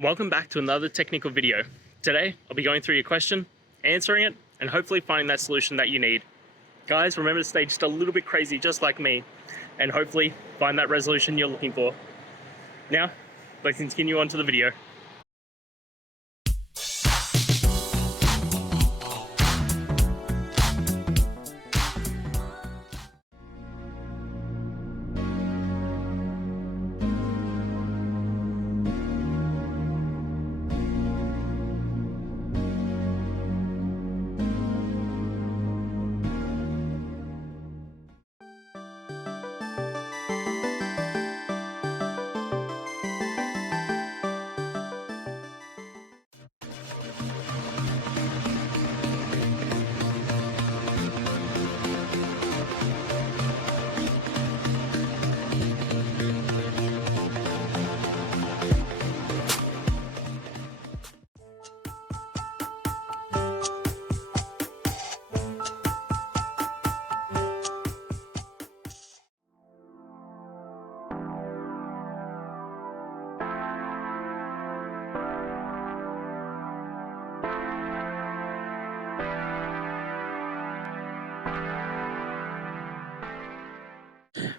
Welcome back to another technical video. Today, I'll be going through your question, answering it, and hopefully finding that solution that you need. Guys, remember to stay just a little bit crazy, just like me, and hopefully find that resolution you're looking for. Now, let's continue on to the video.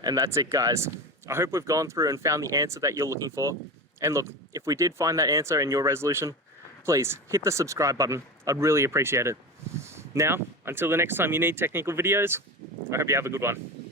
And that's it, guys. I hope we've gone through and found the answer that you're looking for. And look, if we did find that answer in your resolution, please hit the subscribe button. I'd really appreciate it. Now, until the next time you need technical videos, I hope you have a good one.